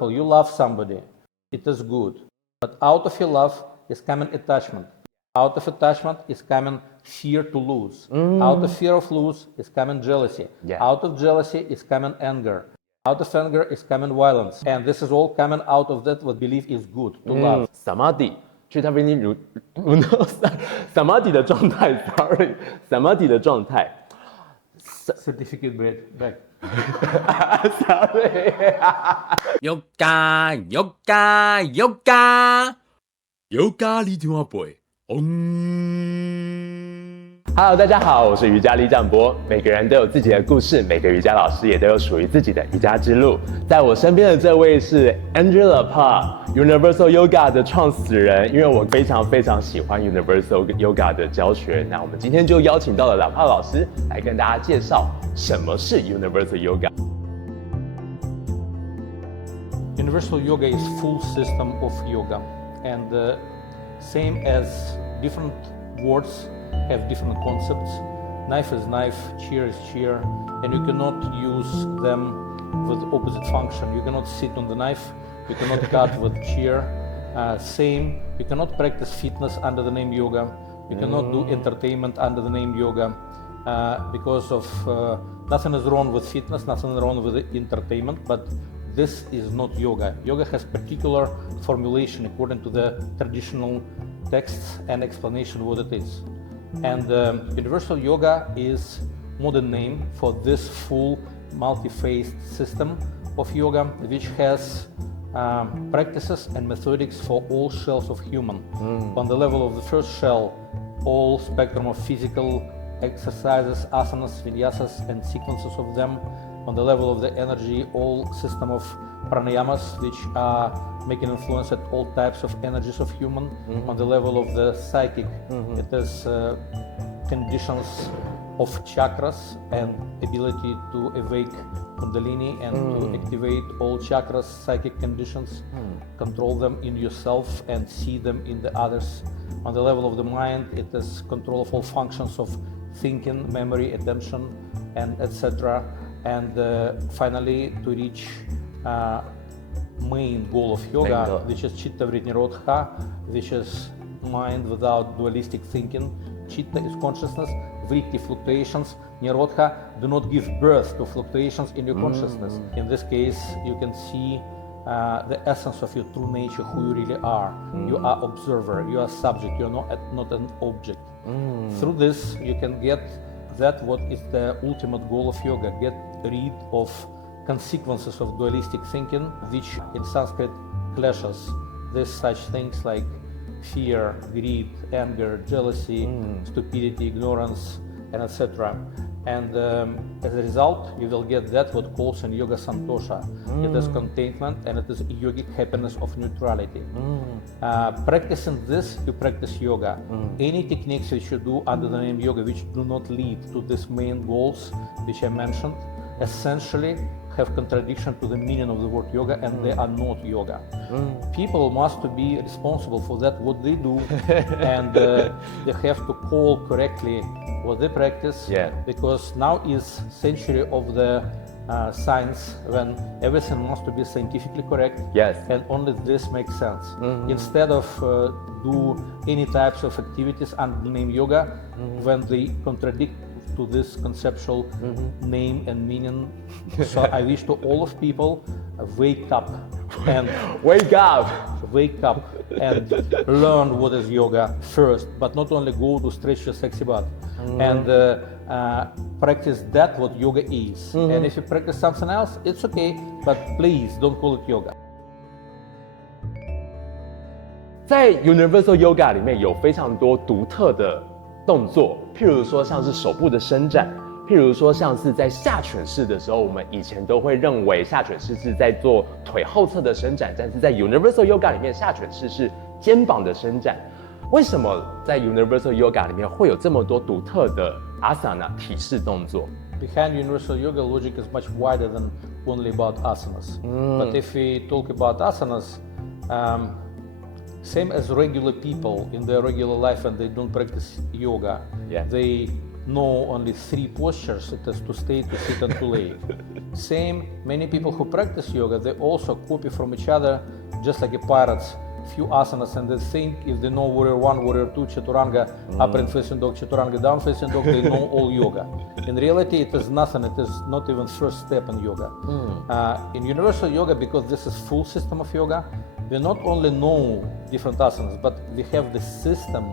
You love somebody, it is good. But out of your love is coming attachment. Out of attachment is coming fear to lose. Out of fear of lose is coming jealousy. Out of jealousy is coming anger. Out of anger is coming violence. And this is all coming out of that what belief is good, to love. Samadhi 去他边如Samadhi 的状态 ，sorry， Samadhi 的状态。Certificate back. Sorry. Yoga,里长伯Hello， 大家好，我是瑜伽里长伯。每个人都有自己的故事，每个瑜伽老师也都有属于自己的瑜伽之路。在我身边的这位是 Andrea Lappa，Universal Yoga 的创始人。因为我非常喜欢 Universal Yoga 的教学，那我们今天就邀请到了 Lappa 老师来跟大家介绍什么是 Universal Yoga。Universal Yoga is full system of yoga, and same as different words have different concepts. Knife is knife, chair is chair, and you cannot use them with opposite function. You cannot sit on the knife, you cannot cut with chair. Same, you cannot practice fitness under the name yoga. You cannot do entertainment under the name yoga because of nothing is wrong with fitness, nothing is wrong with entertainment, but this is not yoga. Yoga has particular formulation according to the traditional texts and explanation what it is. And Universal Yoga is modern name for this full multi-phased system of yoga, which has practices and methodics for all shells of human. On the level of the first shell, all spectrum of physical exercises, asanas, vinyasas, and sequences of them. On the level of the energy, all system of pranayamas, which are making influence at all types of energies of human. On the level of the psychic, it is conditions of chakras and ability to awake kundalini and to activate all chakras, psychic conditions, control them in yourself and see them in the others. On the level of the mind, it is control of all functions of thinking, memory, attention, and etc. And finally, to reach main goal of yoga, which is chitta vritnirodha, which is mind without dualistic thinking. Chitta is consciousness, vritti fluctuations, nirodha do not give birth to fluctuations in your consciousness. In this case, you can see the essence of your true nature, who you really are. You are observer, you are subject, you are not an object. Through this, you can get that what is the ultimate goal of yoga, get rid of consequences of dualistic thinking, which in Sanskrit kleshas. There's such things like fear, greed, anger, jealousy, stupidity, ignorance, and etc. And as a result, you will get that what calls in yoga santosha. It is contentment and it is yogic happiness of neutrality. Practicing this, you practice yoga. Any techniques which you do under the name yoga which do not lead to these main goals which I mentioned, essentially have contradiction to the meaning of the word yoga, and they are not yoga. People must be responsible for that what they do, and they have to call correctly what they practice, because now is century of the science when everything must be scientifically correct, and only this makes sense. Instead of do any types of activities under the name yoga when they contradict to this conceptual name and meaning. So I wish to all of people wake up and wake up and learn what is yoga first, but not only go to stretch your sexy butt and practice that what yoga is. And if you practice something else, it's okay, but please don't call it yoga. 在 Universal Yoga 里面有非常多独特的动作，譬如说像是手部的伸展，譬如说像是在下犬式的时候，我们以前都会认为下犬式是在做腿后侧的伸展，但是在 Universal Yoga 里面，下犬式是肩膀的伸展。为什么在 Universal Yoga 里面会有这么多独特的 asana 体式动作？ Behind Universal Yoga, logic is much wider than only about asanas. But if we talk about asanas, same as regular people in their regular life and they don't practice yoga, they know only 3 postures. It is to stay, to sit, and to lay. Same, many people who practice yoga, they also copy from each other, just like a pirates, few asanas, and they think if they know warrior 1, warrior 2, chaturanga, up and facing dog, chaturanga, down facing dog, they know all yoga. In reality, it is nothing. It is not even first step in yoga. In universal yoga, because this is full system of yoga, we not only know different asanas, but we have the system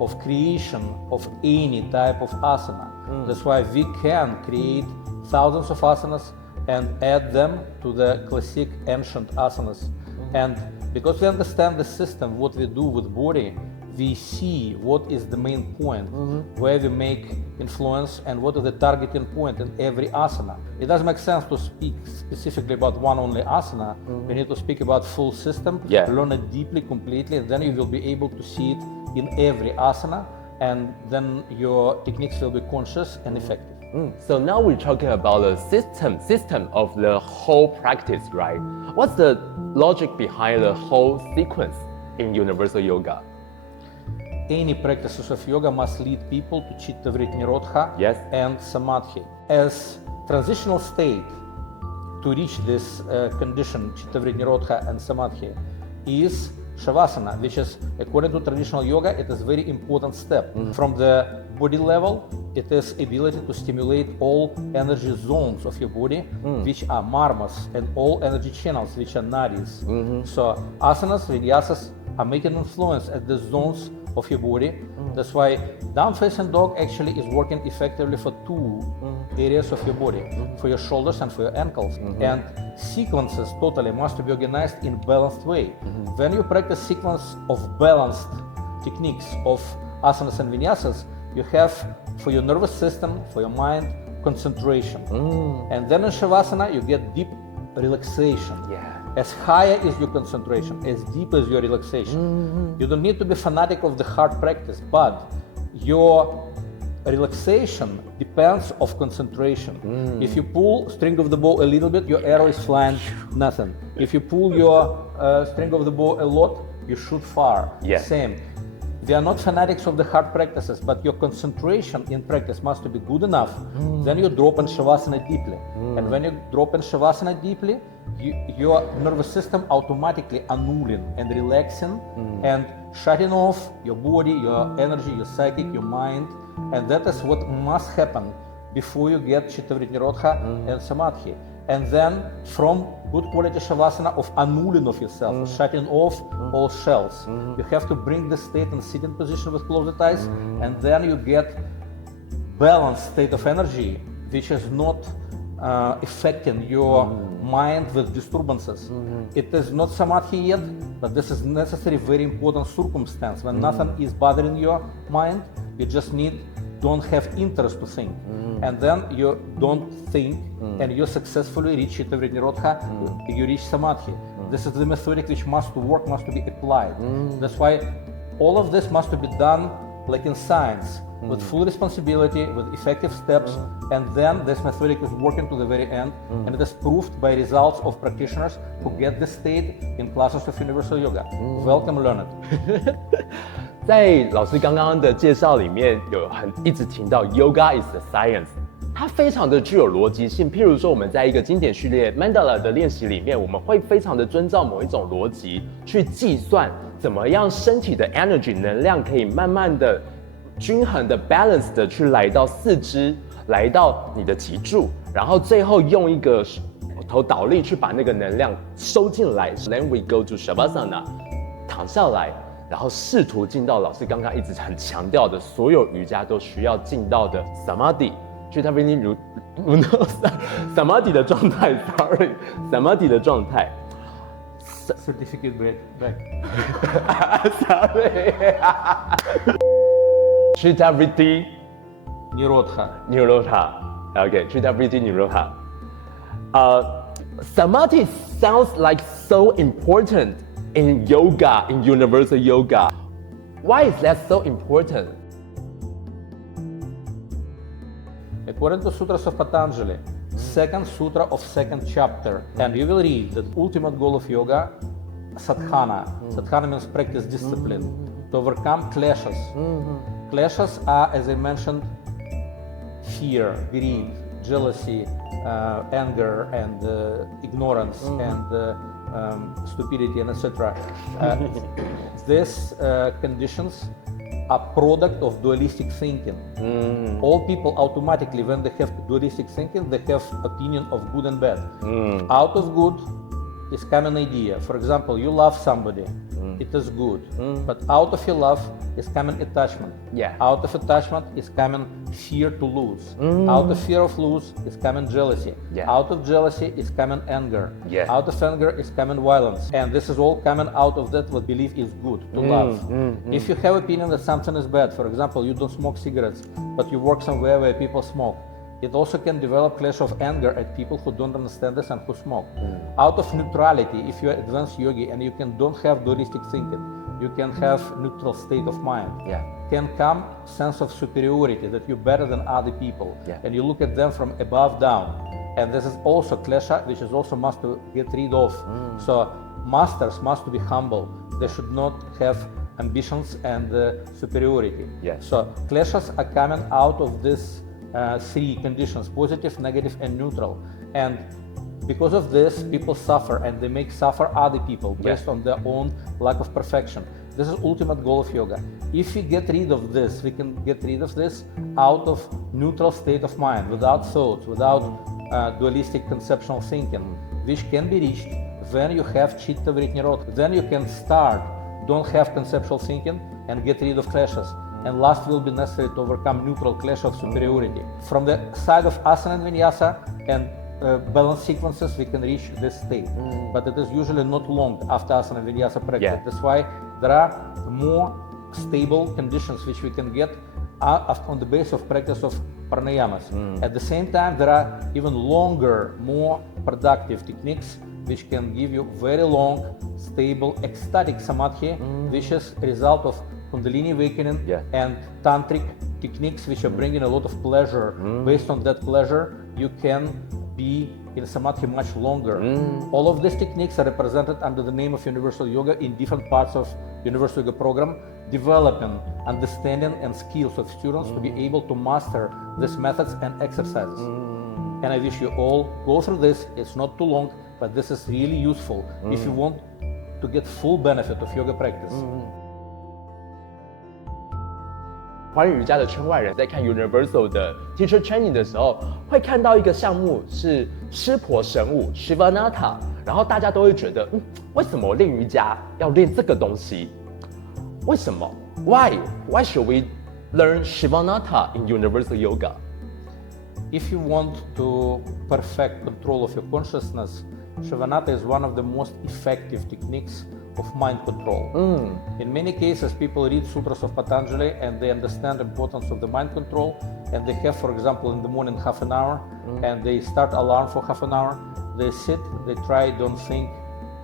of creation of any type of asana. That's why we can create thousands of asanas and add them to the classic ancient asanas. And because we understand the system, what we do with body, we see what is the main point, where we make influence and what is the targeting point in every asana. It doesn't make sense to speak specifically about one only asana. We need to speak about full system, learn it deeply, completely, and then you will be able to see it in every asana, and then your techniques will be conscious and effective. So now we're talking about the system of the whole practice, right? What's the logic behind the whole sequence in universal yoga? Any practices of yoga must lead people to chitta vritti nirodha and samadhi. As transitional state to reach this condition, chitta vritti nirodha and samadhi, is shavasana, which is, according to traditional yoga, it is a very important step. From the body level, it is ability to stimulate all energy zones of your body, which are marmas, and all energy channels, which are nadis. So asanas, vinyasas are making influence at the zones of your body. That's why down facing dog actually is working effectively for 2 areas of your body, for your shoulders and for your ankles. And sequences totally must be organized in balanced way. When you practice sequence of balanced techniques of asanas and vinyasas, you have for your nervous system, for your mind, concentration. And then in shavasana you get deep relaxation. As higher is your concentration, as deep is your relaxation. You don't need to be fanatic of the hard practice, but your relaxation depends of concentration. If you pull string of the bow a little bit, your arrow is flying nothing. If you pull your string of the bow a lot, you shoot far. Same. We are not fanatics of the hard practices, but your concentration in practice must be good enough. Then you drop in shavasana deeply. And when you drop in shavasana deeply, your nervous system automatically annulling and relaxing and shutting off your body, your energy, your psychic, your mind. And that is what must happen before you get chitta vritti nirodha and samadhi. And then from good quality shavasana of annulling of yourself, shutting off all shells, you have to bring the state in sitting position with closed eyes, and then you get balanced state of energy, which is not affecting your mind with disturbances. It is not samadhi yet, but this is necessary, very important circumstance. When nothing is bothering your mind, you just don't have interest to think. And then you don't think, and you successfully reach chitta vritti nirodha, you reach samadhi. This is the methodic which must work, must be applied. That's why all of this must be done like in science, with full responsibility, with effective steps, and then this methodic is working to the very end, and it is proved by results of practitioners who get this state in classes of universal yoga. Welcome, learn it. 在老师刚刚的介绍里面，一直提到 Yoga is the science， 它非常的具有逻辑性。譬如说，我们在一个经典序列 Mandala 的练习里面，我们会非常的遵照某一种逻辑去计算，怎么样身体的 energy 能量可以慢慢的、均衡的 balance 的去来到四肢，来到你的脊柱，然后最后用一个头倒立去把那个能量收进来。Then we go to shavasana， 躺下来。然后试图进到老师刚刚一直很强调的，所有瑜伽都需要进到的 samadhi， 去他们samadhi 的状态 ，sorry，samadhi 的状态。Certificate back. Sorry. Chitta vritti nirodha. Okay, chitta vritti nirodha. Samadhi sounds like so important in yoga, in universal yoga. Why is that so important? According to Sutras of Patanjali, second sutra of second chapter, and you will read that ultimate goal of yoga, sadhana. Sadhana means practice, discipline, to overcome kleshas. Kleshas are, as I mentioned, fear, greed, jealousy, anger, and ignorance, and stupidity, and etc. These conditions are product of dualistic thinking. All people automatically, when they have dualistic thinking, they have opinion of good and bad. Out of good is common idea. For example, you love somebody, it is good. But out of your love is common attachment. Yeah. Out of attachment is common fear to lose. Out of fear of lose is common jealousy. Yeah. Out of jealousy is common anger. Yeah. Out of anger is common violence. And this is all coming out of that what belief is good, to love. If you have opinion that something is bad, for example, you don't smoke cigarettes, but you work somewhere where people smoke, it also can develop clash of anger at people who don't understand this and who smoke. Out of neutrality, if you're advanced yogi and you don't have dualistic thinking, you can have neutral state of mind. Yeah. Can come sense of superiority, that you're better than other people. Yeah. And you look at them from above down. And this is also klesha, which is also must to get rid of. So masters must be humble. They should not have ambitions and superiority. Yes. So kleshas are coming out of this three conditions: positive, negative, and neutral. And because of this, people suffer, and they make suffer other people based on their own lack of perfection. This is ultimate goal of yoga. If we get rid of this, we can get rid of this out of neutral state of mind, without thoughts, without dualistic conceptual thinking, which can be reached when you have chitta vritnirodha. Then you can start, don't have conceptual thinking, and get rid of clashes. And last will be necessary to overcome neutral clash of superiority. From the side of asana and vinyasa and balance sequences, we can reach this state. But it is usually not long after asana and vinyasa practice. Yeah. That's why there are more stable conditions which we can get on the basis of practice of pranayamas. At the same time, there are even longer, more productive techniques which can give you very long, stable, ecstatic samadhi, which is a result of Kundalini awakening and tantric techniques which are bringing a lot of pleasure. Based on that pleasure, you can be in samadhi much longer. All of these techniques are represented under the name of Universal Yoga in different parts of Universal Yoga program, developing understanding and skills of students to be able to master these methods and exercises. And I wish you all go through this. It's not too long, but this is really useful if you want to get full benefit of yoga practice. 寰宇瑜伽的圈外人在看 Universal 的 Teacher Training 的时候，会看到一个项目是湿婆神舞 shavasana， 然后大家都会觉得，为什么我练瑜伽要练这个东西？为什么 ？Why should we learn shavasana in Universal Yoga? If you want to perfect control of your consciousness, Shavasana is one of the most effective techniques of mind control. In many cases, people read sutras of Patanjali and they understand the importance of the mind control, and they have, for example, in the morning half an hour, and they start alarm for half an hour, they sit, they try, don't think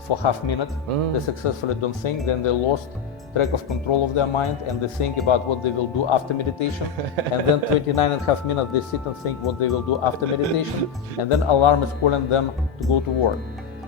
for half minute, they successfully don't think, then they lost track of control of their mind, and they think about what they will do after meditation, and then 29.5 minutes they sit and think what they will do after meditation, and then alarm is calling them to go to work.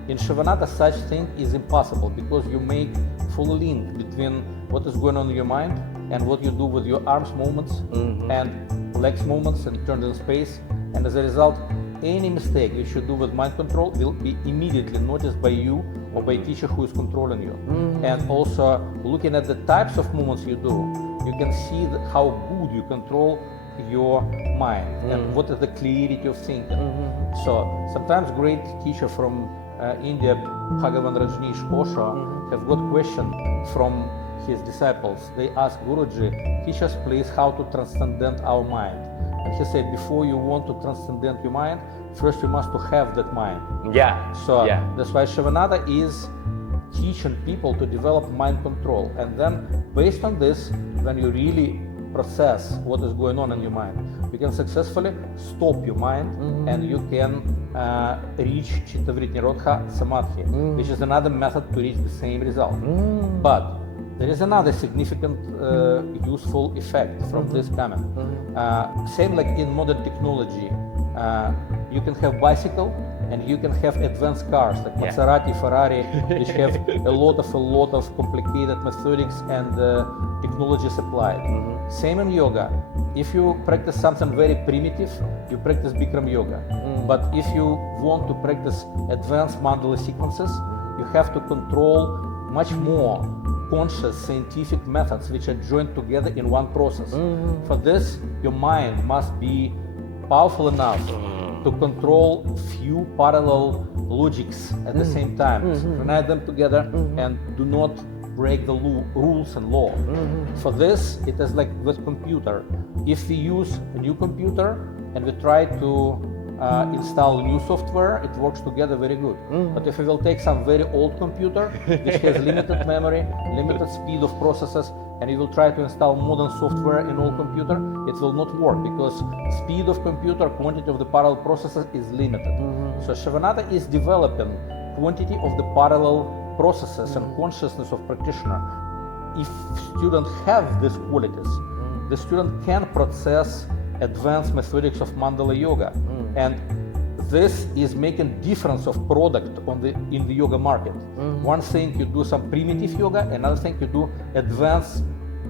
In Shavasana, such thing is impossible because you make full link between what is going on in your mind and what you do with your arms movements and legs movements and turns in space, and as a result, any mistake which you do with mind control will be immediately noticed by you or by a teacher who is controlling you. And also, looking at the types of movements you do, you can see how good you control your mind and what is the clarity of thinking. So sometimes great teacher from India, Bhagavan Rajneesh Osho, have got question from his disciples. They ask Guruji, teach us please how to transcendent our mind. And he said, before you want to transcendent your mind, first you must to have that mind. So that's why Shavasana is teaching people to develop mind control. And then based on this, when you really process what is going on in your mind, you can successfully stop your mind and you can reach Chitta Vritnirodha Samadhi, which is another method to reach the same result. But there is another significant useful effect from this coming. Same like in modern technology, you can have bicycle and you can have advanced cars like Maserati, Ferrari, which have a lot of complicated methodics and technologies applied. Same in yoga. If you practice something very primitive, you practice Bikram yoga. But if you want to practice advanced mandala sequences, you have to control much more conscious scientific methods which are joined together in one process. For this, your mind must be powerful enough to control few parallel logics at the same time, unite them together and do not break the rules and law. For this, it is like with computer. If we use a new computer and we try to install new software, it works together very good. But if we will take some very old computer which has limited memory, limited speed of processes, and you will try to install modern software in old computer, it will not work because speed of computer, quantity of the parallel processes is limited. So Shivananda is developing quantity of the parallel processes and consciousness of practitioner. If students have these qualities, the student can process advanced methodics of mandala yoga, and this is making difference of product in the yoga market. One thing you do some primitive yoga, another thing you do advanced,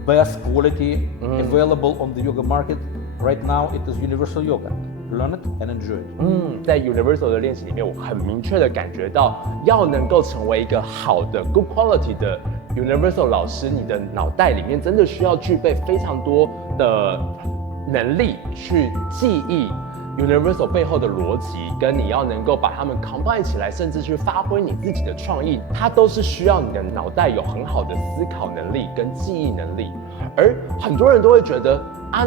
best quality available on the yoga market. Right now it is universal yoga. Learn it and enjoy it. 在 Universal 的练习里面，我很明确的感觉到，要能够成为一个好的 good quality 的 Universal 老师，你的脑袋里面真的需要具备非常多的能力去记忆 Universal 背后的逻辑，跟你要能够把它们 combine 起来，甚至去发挥你自己的创意，它都是需要你的脑袋有很好的思考能力跟记忆能力。而很多人都会觉得啊，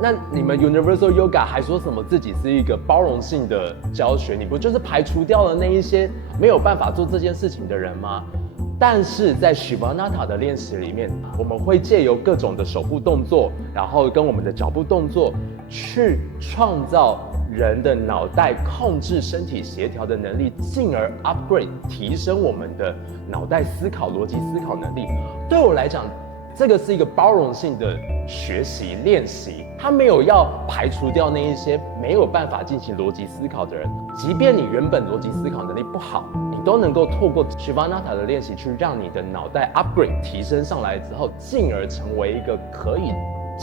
那你们 Universal Yoga 还说什么自己是一个包容性的教学，你不就是排除掉了那一些没有办法做这件事情的人吗？但是在 Shivananda 的练习里面，我们会借由各种的手部动作，然后跟我们的脚步动作，去创造人的脑袋控制身体协调的能力，进而 upgrade 提升我们的脑袋思考、逻辑思考能力。对我来讲，这个是一个包容性的学习练习，它没有要排除掉那一些没有办法进行逻辑思考的人，即便你原本逻辑思考能力不好，你都能够透过 Shivananda 的练习去让你的脑袋 upgrade 提升上来之后，进而成为一个可以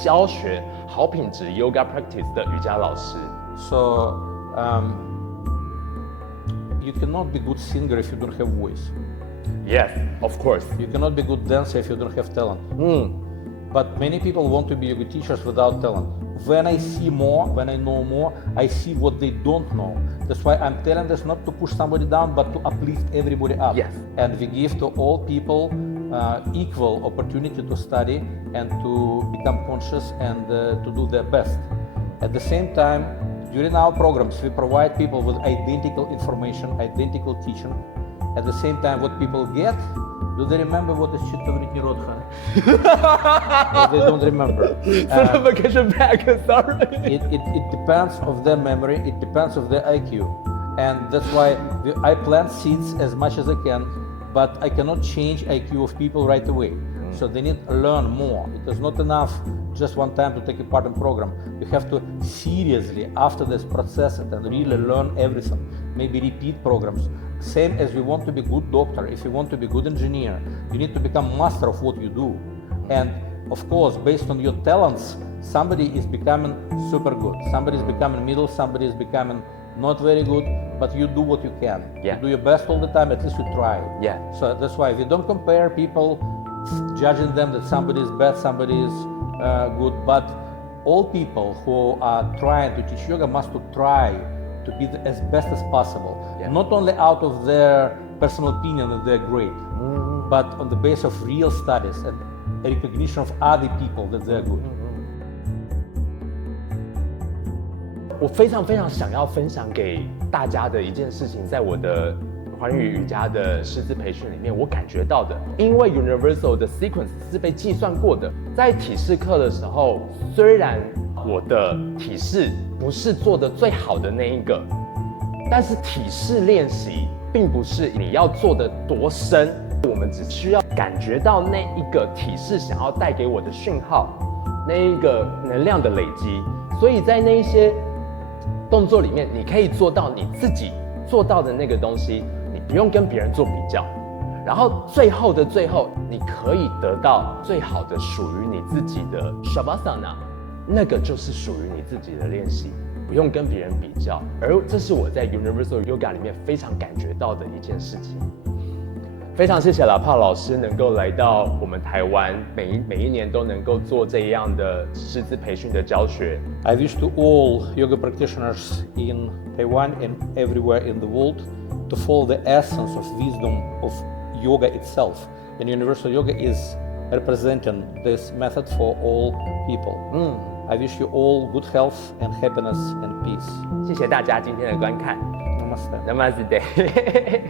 教学好品质 yoga practice 的瑜伽老师。So you cannot be good singer if you don't have voice. Yes, of course. You cannot be good dancer if you don't have talent. But many people want to be yoga teachers without talent. When I see more, when I know more, I see what they don't know. That's why I'm telling this not to push somebody down, but to uplift everybody up. Yes. And we give to all people equal opportunity to study and to become conscious and to do their best. At the same time, during our programs, we provide people with identical information, identical teaching. At the same time, what people get, do they remember what is Chitta Vritti Rodha? They don't remember. Certification back, sorry. It depends of their memory, it depends of their IQ. And that's why I plant seeds as much as I can, but I cannot change IQ of people right away. So they need to learn more. It is not enough just one time to take a part in program. You have to seriously, after this, process it and really learn everything. Maybe repeat programs. Same as you want to be good doctor, if you want to be good engineer, you need to become master of what you do. And of course, based on your talents, somebody is becoming super good, somebody is becoming middle, somebody is becoming not very good, but you do what you can. Yeah. You do your best all the time, at least you try. Yeah. So that's why we don't compare people, judging them that somebody is bad, somebody is good, but all people who are trying to teach yoga must to try to be as best as possible. Yeah. Not only out of their personal opinion that they're great, but on the basis of real studies and recognition of other people that they're good. 我非常非常想要分享给大家的一件事情，在我的寰宇瑜伽的师资培训里面，我感觉到的，因为 Universal 的 sequence 是被计算过的，在体式课的时候，虽然我的体式不是做的最好的那一个，但是体式练习并不是你要做的多深，我们只需要感觉到那一个体式想要带给我的讯号，那一个能量的累积，所以在那一些动作里面，你可以做到你自己做到的那个东西，你不用跟别人做比较，然后最后的最后，你可以得到最好的属于你自己的 shavasana， 那个就是属于你自己的练习，不用跟别人比较。而这是我在 Universal Yoga 里面非常感觉到的一件事情。非常谢谢Lappa老师能够来到我们台湾，每一年都能够做这样的师资培训的教学。I wish to all yoga practitioners in Taiwan and everywhere in the world to follow the essence of wisdom of yoga itself. And Universal Yoga is representing this method for all people. I wish you all good health and happiness and peace. 谢谢大家今天的观看。Namaste. Namaste.